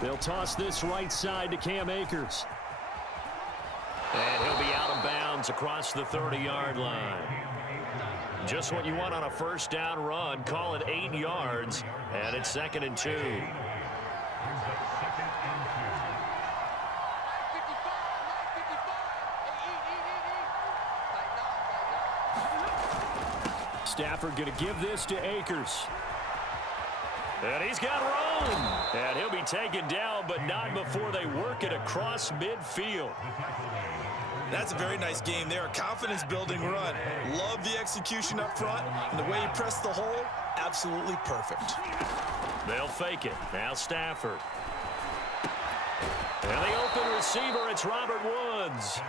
They'll toss this right side to Cam Akers. And he'll be out of bounds across the 30-yard line. Just what you want on a first down run. Call it 8 yards, and it's 2nd and 2. Stafford going to give this to Akers. And he's got room. And he'll be taken down, but not before they work it across midfield. That's a very nice game there. A confidence-building run. Love the execution up front. And the way he pressed the hole, absolutely perfect. They'll fake it. Now Stafford. And the open receiver, it's Robert Woods.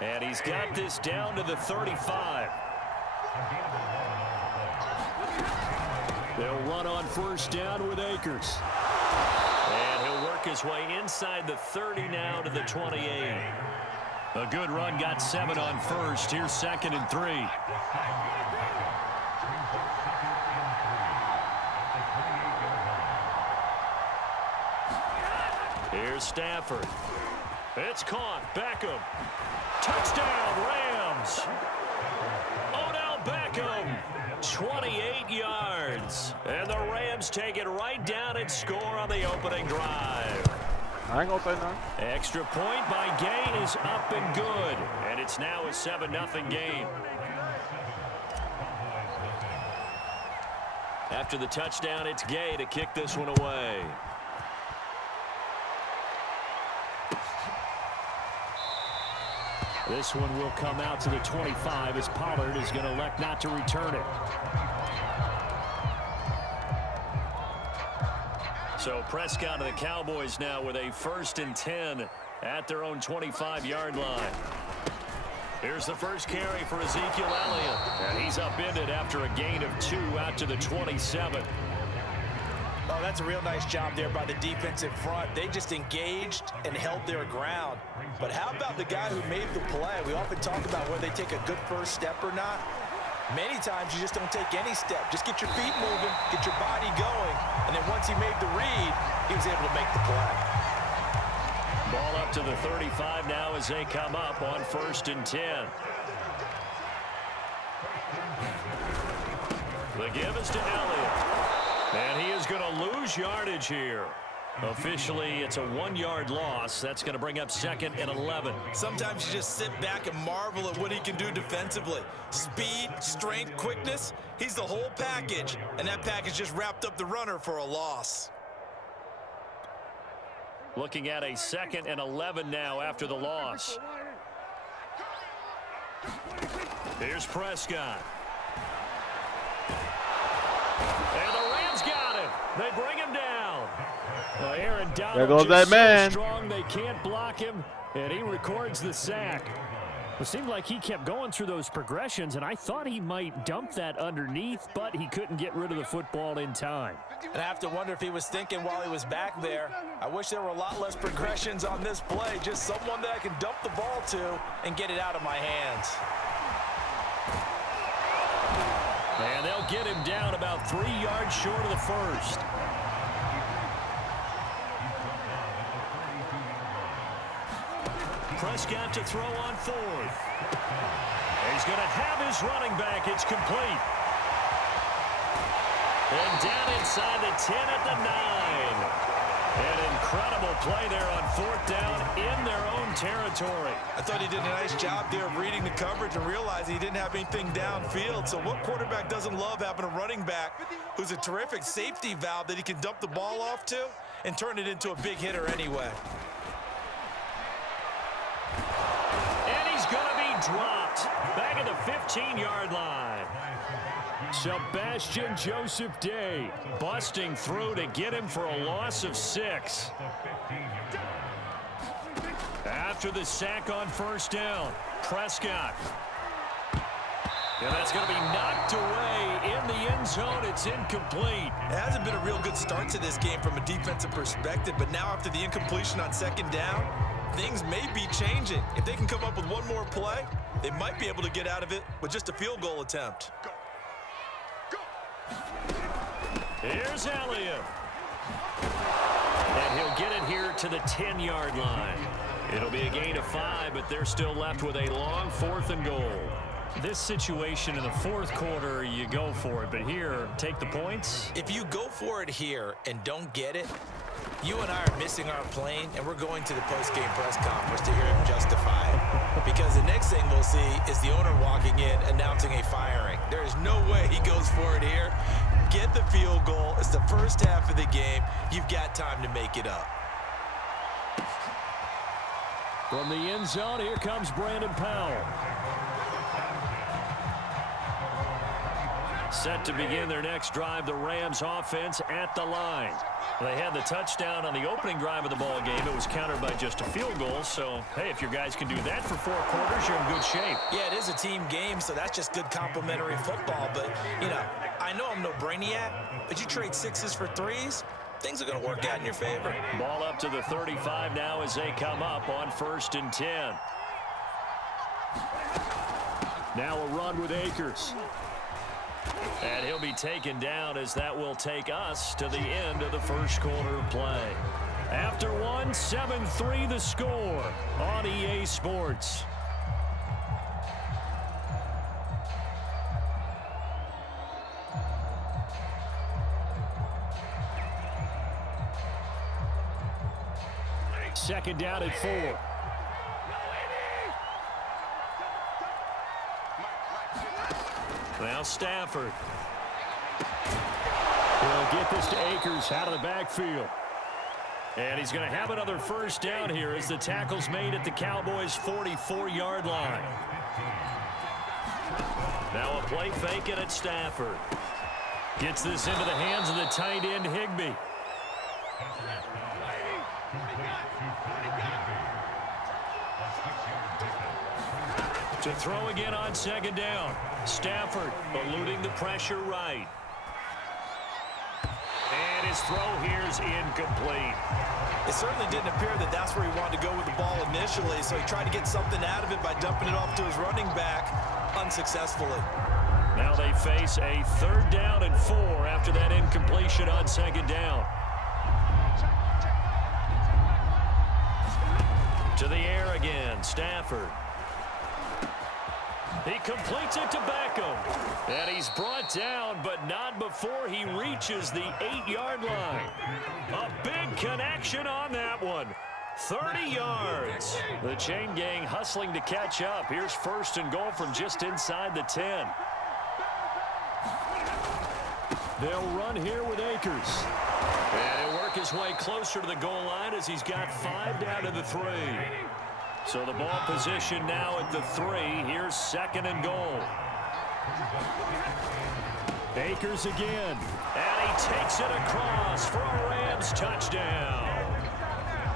And he's got this down to the 35. They'll run on first down with Akers. And he'll work his way inside the 30 now to the 28. A good run, got 7 on first. Here's 2nd and 3. Here's Stafford. It's caught. Beckham. Touchdown, Rams. Odell Beckham. 28 yards. And the Rams take it right down and score on the opening drive. I ain't gonna say nothing. Extra point by Gay is up and good. And it's now a 7-0 game. After the touchdown, it's Gay to kick this one away. This one will come out to the 25 as Pollard is going to elect not to return it. So Prescott and the Cowboys now with a 1st and 10 at their own 25-yard line. Here's the first carry for Ezekiel Elliott. And he's upended after a gain of 2 out to the 27. Oh, that's a real nice job there by the defensive front. They just engaged and held their ground. But how about the guy who made the play? We often talk about whether they take a good first step or not. Many times you just don't take any step. Just get your feet moving, get your body going, and then once he made the read, he was able to make the play. Ball up to the 35 now as they come up on 1st and 10. The give is to Elliott. And he is going to lose yardage here. Officially, it's a 1-yard loss. That's going to bring up 2nd and 11. Sometimes you just sit back and marvel at what he can do defensively. Speed, strength, quickness. He's the whole package. And that package just wrapped up the runner for a loss. Looking at a 2nd and 11 now after the loss. Here's Prescott. And the Rams got him. They bring him down. Aaron Donald there goes that man. So strong they can't block him, and he records the sack. It seemed like he kept going through those progressions, and I thought he might dump that underneath, but he couldn't get rid of the football in time. And I have to wonder if he was thinking while he was back there, I wish there were a lot less progressions on this play, just someone that I can dump the ball to and get it out of my hands. And they'll get him down about 3 yards short of the first. Prescott to throw on 4th. He's going to have his running back. It's complete. And down inside the 10 at the 9. An incredible play there on 4th down in their own territory. I thought he did a nice job there of reading the coverage and realizing he didn't have anything downfield. So what quarterback doesn't love having a running back who's a terrific safety valve that he can dump the ball off to and turn it into a big hitter anyway? And he's going to be dropped back at the 15-yard line. Sebastian Joseph Day busting through to get him for a loss of 6. After the sack on 1st down, Prescott. And that's going to be knocked away in the end zone. It's incomplete. It hasn't been a real good start to this game from a defensive perspective, but now after the incompletion on 2nd down, things may be changing. If they can come up with one more play, they might be able to get out of it with just a field goal attempt. Here's Elliott. And he'll get it here to the 10-yard line. It'll be a gain of 5, but they're still left with a long 4th and goal. This situation in the 4th quarter, you go for it. But here, take the points. If you go for it here and don't get it, you and I are missing our plane, and we're going to the post-game press conference to hear him justify it. Because the next thing we'll see is the owner walking in announcing a firing. There is no way he goes for it here. Get the field goal. It's the first half of the game. You've got time to make it up. From the end zone, here comes Brandon Powell. Set to begin their next drive, the Rams offense at the line. They had the touchdown on the opening drive of the ball game. It was countered by just a field goal. So, hey, if your guys can do that for 4 quarters, you're in good shape. Yeah, it is a team game, so that's just good complimentary football. But, you know, I know I'm no brainiac, but you trade 6s for 3s, things are going to work out in your favor. Ball up to the 35 now as they come up on 1st and 10. Now a run with Akers. And he'll be taken down as that will take us to the end of the 1st quarter of play. After one, 7-3 the score on EA Sports. Second down at 4. Now Stafford. He'll get this to Akers out of the backfield. And he's going to have another 1st down here as the tackle's made at the Cowboys' 44-yard line. Now a play fake it at Stafford. Gets this into the hands of the tight end Higbee. To throw again on 2nd down. Stafford eluding the pressure right. And his throw here is incomplete. It certainly didn't appear that that's where he wanted to go with the ball initially, so he tried to get something out of it by dumping it off to his running back unsuccessfully. Now they face a 3rd down and 4 after that incompletion on 2nd down. To the air again, Stafford. He completes it to Beckham. And he's brought down, but not before he reaches the 8-yard line. A big connection on that one. 30 yards. The chain gang hustling to catch up. Here's 1st and goal from just inside the 10. They'll run here with Akers. And he'll work his way closer to the goal line as he's got 5 down to the 3. So the ball position now at the 3. Here's 2nd and goal. Akers again. And he takes it across for a Rams touchdown.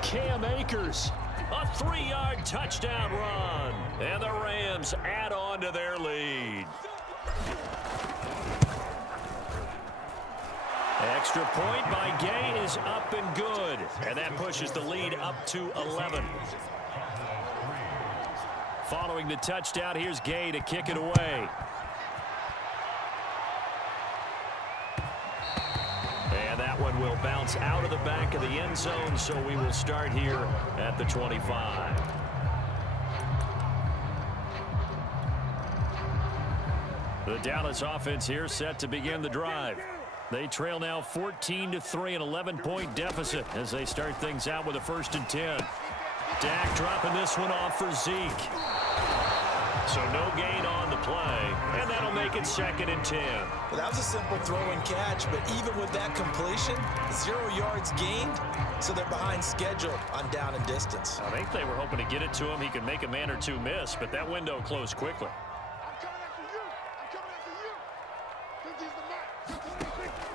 Cam Akers, a 3-yard touchdown run. And the Rams add on to their lead. Extra point by Gay is up and good. And that pushes the lead up to 11. Following the touchdown, here's Gay to kick it away. And that one will bounce out of the back of the end zone, so we will start here at the 25. The Dallas offense here set to begin the drive. They trail now 14-3, an 11-point deficit as they start things out with a 1st and 10. Dak dropping this one off for Zeke. So no gain on the play, and that'll make it 2nd and 10. Well, that was a simple throw and catch, but even with that completion, 0 yards gained, so they're behind schedule on down and distance. I think they were hoping to get it to him. He could make a man or 2 miss, but that window closed quickly.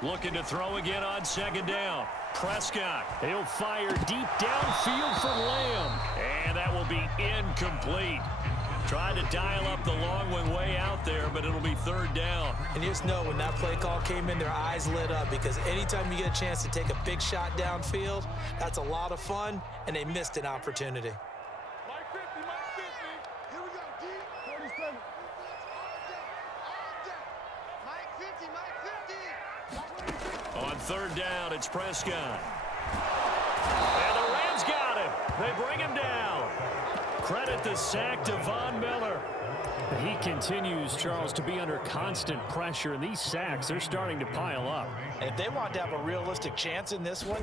Looking to throw again on 2nd down. Prescott, he'll fire deep downfield for Lamb. And that will be incomplete. Trying to dial up the long one way out there, but it'll be 3rd down. And you just know when that play call came in, their eyes lit up because anytime you get a chance to take a big shot downfield, that's a lot of fun, and they missed an opportunity. Mike 50, Here we go, D. 47. On 3rd down, it's Prescott. And the Rams got him. They bring him down. Credit the sack to Von Miller. He continues, Charles, to be under constant pressure, and these sacks, they're starting to pile up. And if they want to have a realistic chance in this one,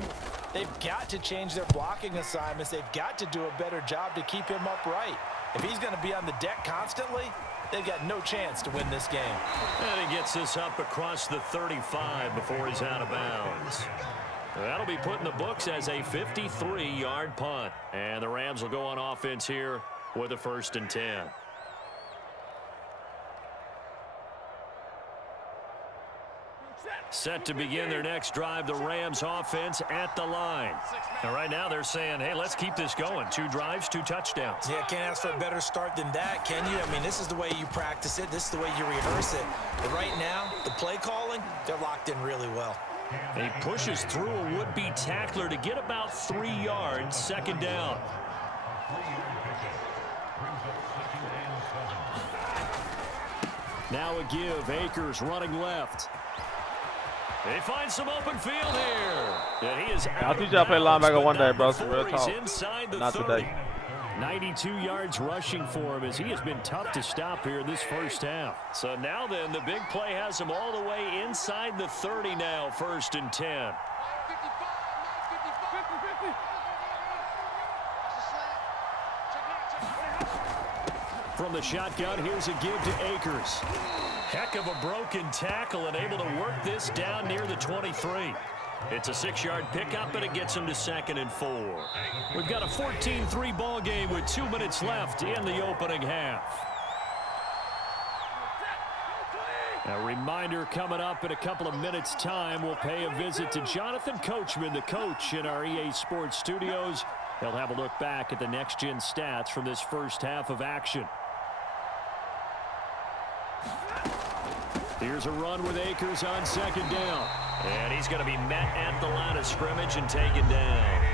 they've got to change their blocking assignments. They've got to do a better job to keep him upright. If he's going to be on the deck constantly, they've got no chance to win this game. And he gets this up across the 35 before he's out of bounds. That'll be put in the books as a 53-yard punt. And the Rams will go on offense here with a 1st and 10. Set to begin their next drive, the Rams offense at the line. And right now they're saying, hey, let's keep this going. 2 drives, 2 touchdowns. Yeah, can't ask for a better start than that, can you? I mean, this is the way you practice it. This is the way you rehearse it. But right now, the play calling, they're locked in really well. He pushes through a would-be tackler to get about 3 yards, 2nd down. Now a give, Akers running left. They find some open field here. And he is out. I'll teach y'all to play linebacker one day, bro. Real He's talk. inside the Not 30. today. 92 yards rushing for him as he has been tough to stop here this first half. So now then, the big play has him all the way inside the 30 now, 1st and 10. From the shotgun, here's a give to Akers. Heck of a broken tackle and able to work this down near the 23. It's a 6-yard pickup, but it gets him to 2nd and 4. We've got a 14-3 ball game with 2 minutes left in the opening half. A reminder coming up in a couple of minutes' time. We'll pay a visit to Jonathan Coachman, the coach in our EA Sports studios. He'll have a look back at the next-gen stats from this first half of action. Here's a run with Akers on 2nd down. And he's going to be met at the line of scrimmage and taken down.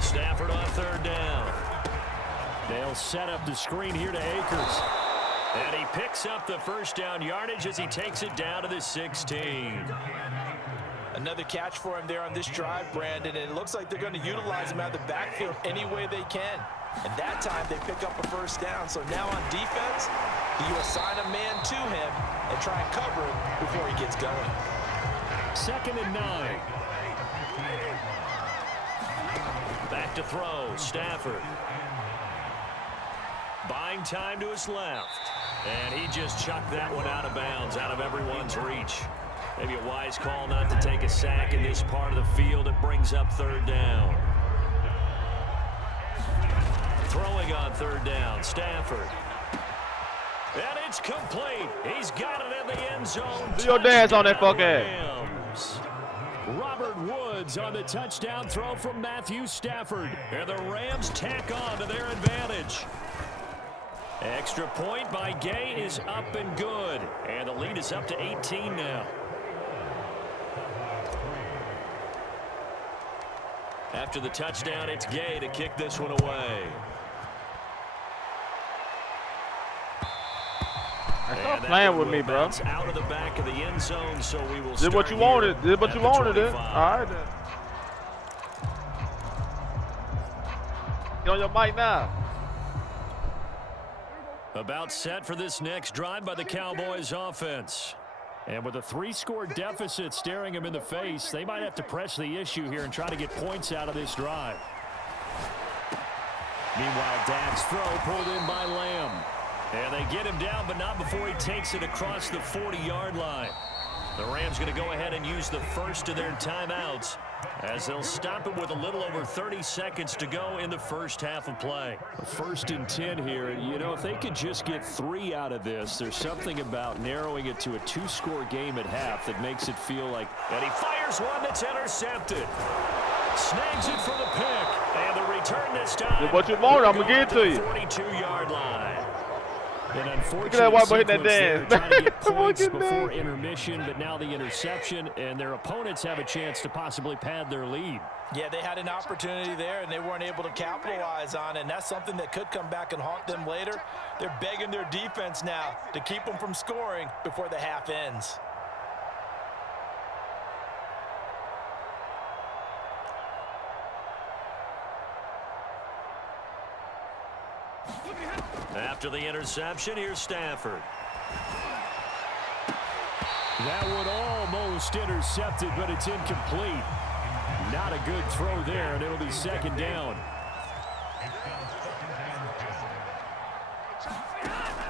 Stafford on 3rd down. They'll set up the screen here to Akers. And he picks up the 1st down yardage as he takes it down to the 16. Another catch for him there on this drive, Brandon, and it looks like they're going to utilize him out of the backfield any way they can. And that time they pick up a 1st down. So now on defense, you assign a man to him and try and cover him before he gets going. 2nd and 9. Back to throw, Stafford. Buying time to his left. And he just chucked that one out of bounds, out of everyone's reach. Maybe a wise call not to take a sack in this part of the field. It brings up 3rd down. Throwing on 3rd down, Stafford. And it's complete. He's got it in the end zone. Do your dance on that fucker. Rams. Robert Woods on the touchdown throw from Matthew Stafford. And the Rams tack on to their advantage. Extra point by Gay is up and good. And the lead is up to 18 now. After the touchdown, it's Gay to kick this one away. Stop playing with me, bro. Out of the back of the end zone, so we will Did what you wanted. Did what you wanted. All right, then. Get on your mic now. About set for this next drive by the Cowboys offense. And with a 3-score deficit staring them in the face, they might have to press the issue here and try to get points out of this drive. Meanwhile, Dak's throw pulled in by Lamb. And they get him down, but not before he takes it across the 40-yard line. The Rams going to go ahead and use the first of their timeouts as they'll stop it with a little over 30 seconds to go in the first half of play. 1st and 10 here. You know, if they could just get 3 out of this, there's something about narrowing it to a 2-score game at half that makes it feel like. And he fires one that's intercepted. Snags it for the pick. And the return this time. Did what you wanted. I'm going to give it to you. 42-yard line. An unfortunate that white boy hitting that sequence there, dance. trying to get points Look at before that. intermission, but now the interception, and their opponents have a chance to possibly pad their lead. Yeah, they had an opportunity there, and they weren't able to capitalize on it, and that's something that could come back and haunt them later. They're begging their defense now to keep them from scoring before the half ends. After the interception, here's Stafford. That one almost intercepted, but it's incomplete. Not a good throw there, and it'll be second down.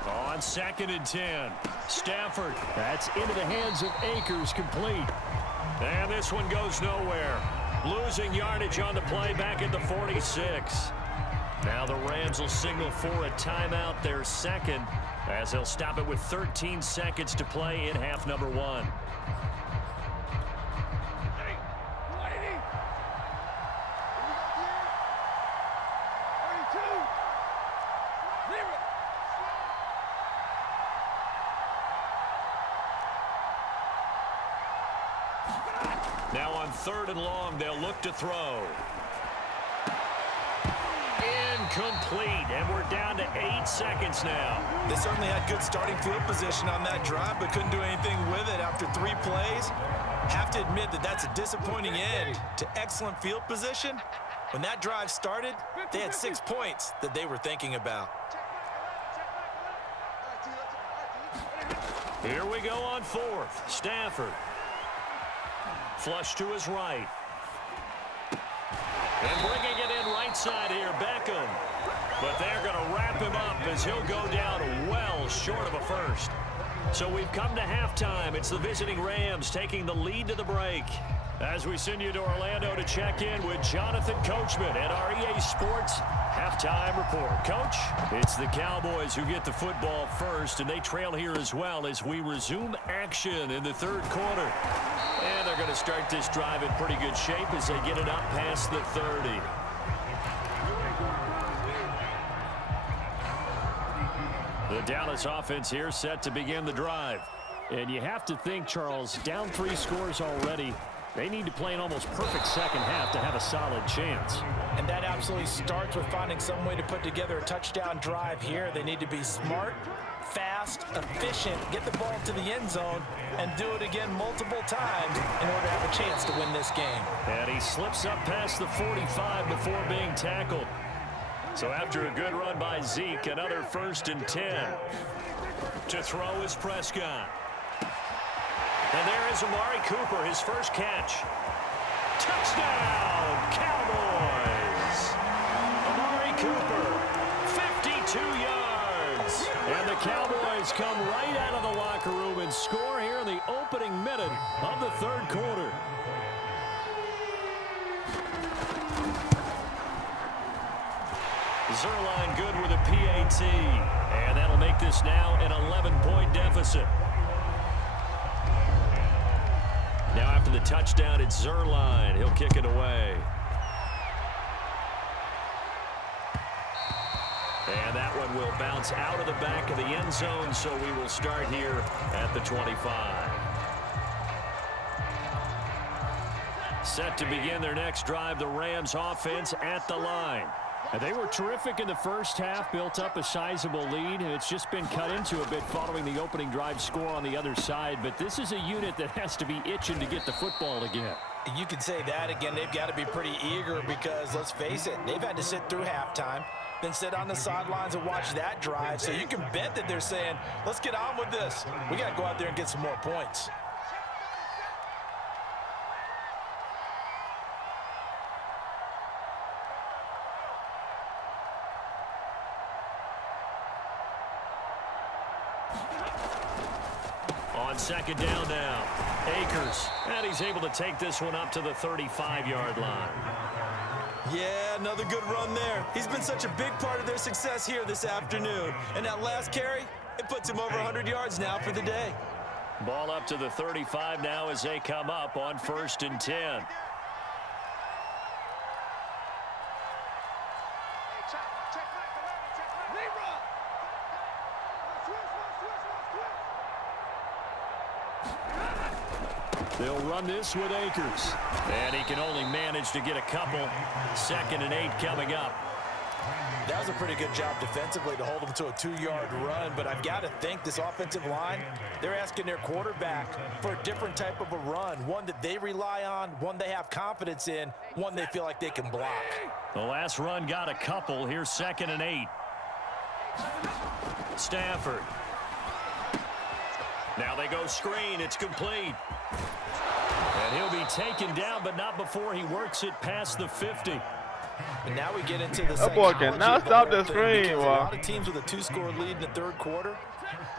On 2nd and 10, Stafford. That's into the hands of Akers, complete. And this one goes nowhere. Losing yardage on the play back at the 46. Now the Rams will signal for a timeout, their second, as they'll stop it with 13 seconds to play in half number 1. Now on 3rd and long, they'll look to throw. Incomplete, and we're down to 8 seconds now. They certainly had good starting field position on that drive, but couldn't do anything with it after 3 plays. Have to admit that that's a disappointing end to excellent field position. When that drive started, they had 6 points that they were thinking about. Here we go on 4th. Stafford. Flush to his right. And bringing it in right side here, Beckham. But they're going to wrap him up as he'll go down well short of a first. So we've come to halftime. It's the visiting Rams taking the lead to the break. As we send you to Orlando to check in with Jonathan Coachman at our EA Sports Halftime Report. Coach, it's the Cowboys who get the football first, and they trail here as well as we resume action in the 3rd quarter. And they're going to start this drive in pretty good shape as they get it up past the 30. The Dallas offense here set to begin the drive. And you have to think, Charles, down 3 scores already. They need to play an almost perfect second half to have a solid chance. And that absolutely starts with finding some way to put together a touchdown drive here. They need to be smart, fast, efficient, get the ball to the end zone, and do it again multiple times in order to have a chance to win this game. And he slips up past the 45 before being tackled. So after a good run by Zeke, another 1st and 10. To throw is Prescott. And there is Amari Cooper, his first catch. Touchdown, Cowboys! Amari Cooper, 52 yards. And the Cowboys come right out of the locker room and score here in the opening minute of the 3rd quarter. Zerline good with a PAT. And that'll make this now an 11-point deficit. Now after the touchdown, it's Zerline. He'll kick it away. And that one will bounce out of the back of the end zone, so we will start here at the 25. Set to begin their next drive, the Rams offense at the line. They were terrific in the first half, built up a sizable lead, and it's just been cut into a bit following the opening drive score on the other side. But this is a unit that has to be itching to get the football again. You can say that again. They've got to be pretty eager because, let's face it, they've had to sit through halftime, then sit on the sidelines and watch that drive. So you can bet that they're saying, let's get on with this. We got to go out there and get some more points. On 2nd down now, Akers, and he's able to take this one up to the 35-yard line. Yeah, another good run there. He's been such a big part of their success here this afternoon. And that last carry, it puts him over 100 yards now for the day. Ball up to the 35 now as they come up on 1st and 10. They'll run this with Akers. And he can only manage to get a couple. 2nd and 8 coming up. That was a pretty good job defensively to hold them to a 2-yard run, but I've got to think this offensive line, they're asking their quarterback for a different type of a run, one that they rely on, one they have confidence in, one they feel like they can block. The last run got a couple. Here's 2nd and 8. Stafford. Now they go screen. It's complete. And he'll be taken down, but not before he works it past the 50. And now we get into the That boy cannot stop the screen. A lot of teams with a 2-score lead in the third quarter,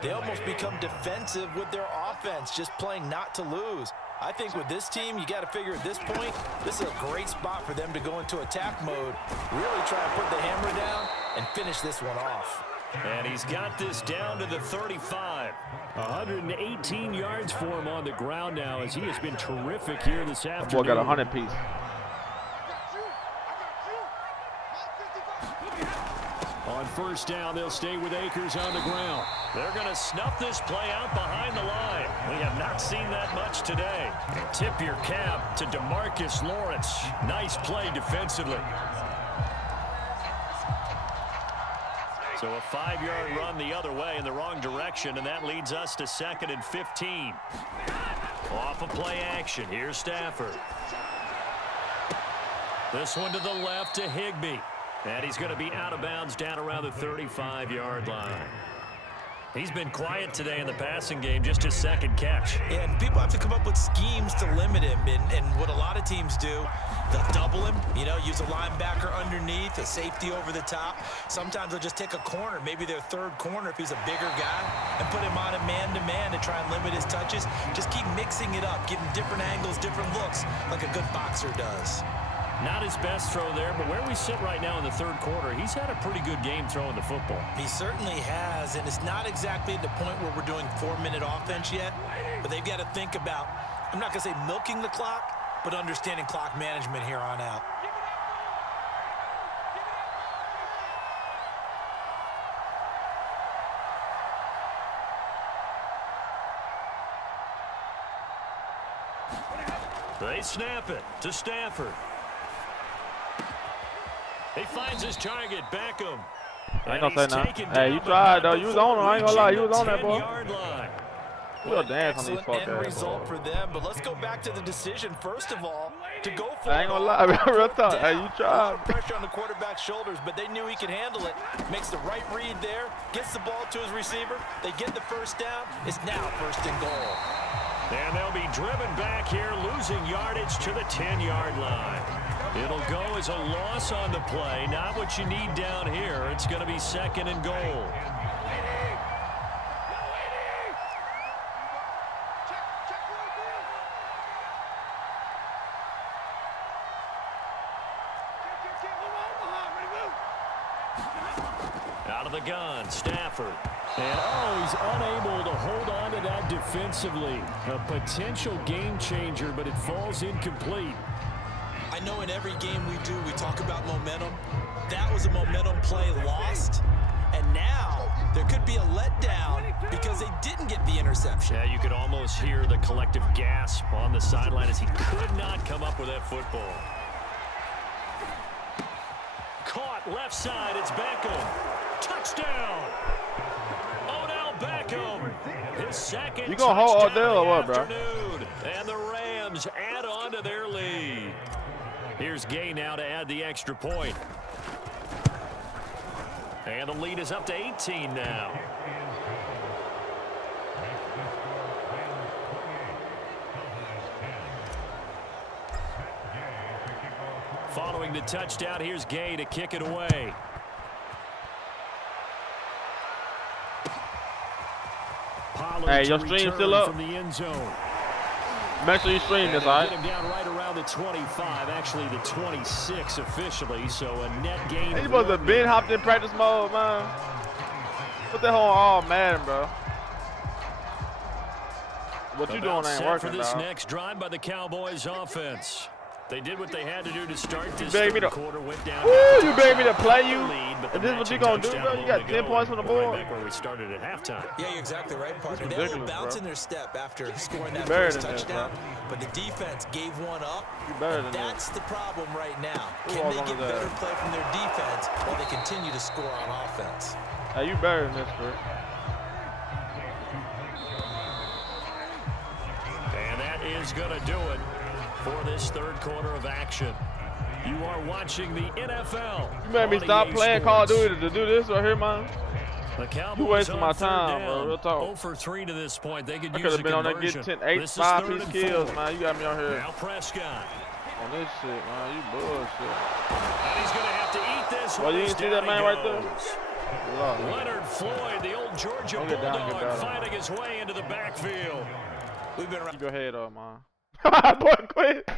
they almost become defensive with their offense, just playing not to lose. I think with this team, you got to figure at this point, this is a great spot for them to go into attack mode, really try to put the hammer down and finish this one off. And he's got this down to the 35. 118 yards for him on the ground now as he has been terrific here this afternoon. Boy got a 100 piece. On first down, they'll stay with Akers on the ground. They're going to snuff this play out behind the line. We have not seen that much today. And tip your cap to DeMarcus Lawrence. Nice play defensively. So a 5-yard run the other way in the wrong direction, and that leads us to 2nd and 15. Off of play action. Here's Stafford. This one to the left to Higbee. And he's going to be out of bounds down around the 35-yard line. He's been quiet today in the passing game, just his 2nd catch. And people have to come up with schemes to limit him. And what a lot of teams do, they'll double him, use a linebacker underneath, a safety over the top. Sometimes they'll just take a corner, maybe their 3rd corner if he's a bigger guy, and put him on a man-to-man to try and limit his touches. Just keep mixing it up, giving different angles, different looks, like a good boxer does. Not his best throw there, but where we sit right now in the 3rd quarter, he's had a pretty good game throwing the football. He certainly has, and it's not exactly at the point where we're doing 4-minute offense yet, but they've got to think about, I'm not going to say milking the clock, but understanding clock management here on out. They snap it to Stafford. He finds his target, Beckham. I ain't gonna say nothing. Hey, you tried though. You was on him. I ain't gonna lie. You was on that boy. You gonna dance on these fuck ass result for them, but let's go back to the decision first of all to go for. I ain't gonna lie, real talk. Hey, you tried. Pressure on the quarterback's shoulders, but they knew he could handle it. Makes the right read there, gets the ball to his receiver. They get the first down. It's now 1st and goal. And they'll be driven back here, losing yardage to the 10-yard line. It'll go as a loss on the play. Not what you need down here. It's going to be 2nd and goal. Out of the gun, Stafford. And he's unable to hold on to that defensively. A potential game changer, but it falls incomplete. I know in every game we do, we talk about momentum. That was a momentum play lost. And now there could be a letdown because they didn't get the interception. Yeah, you could almost hear the collective gasp on the sideline as he could not come up with that football. Caught left side, it's Beckham. Touchdown! Odell Beckham. His 2nd You gonna hold Odell or what, bro? Afternoon. And the Rams add on to their lead. Here's Gay now to add the extra point. And the lead is up to 18 now. Following the touchdown, here's Gay to kick it away. Hey, your stream still up? From the end zone. Make sure you stream this, all right? Get him down right around the 25, actually the 26 officially, so a net gain. He must have been hopped in practice mode, man. Put that whole all Madden, bro. What you doing ain't working, for this dog. next drive by the Cowboys offense. They did what they had to do to start this quarter. Went down. Woo, you begged me to play you. Lead, And this is what you gonna do, bro? You got 10 points on the board. Right back where we started at halftime. Yeah, you're exactly right, partner. They were bouncing their step after scoring that better first than this, touchdown, but the defense gave one up. better than That's the problem right now. Who Can all they gonna get do that? better play from their defense while they continue to score on offense? Hey, you better than this, bro. And that is going to do it for this third quarter of action. You are watching the NFL. You made me stop playing Call of Duty to do this right here, man. The You Cowboys wasting my on third time, down. bro. Real talk. 0 for 3 to this point. They could I use could a have been on there conversion. getting 10, 8, This is 5-piece 3rd and kills, 4. man. You got me on here Now Prescott. on this shit, man. You bullshit. And he's going to have to eat this Well, one. you didn't see that man right there? Leonard Floyd, the old Georgia Don't get down, get Bulldog, down. finding his way into the backfield. We've been around. Keep your head up, man. Boy, quit.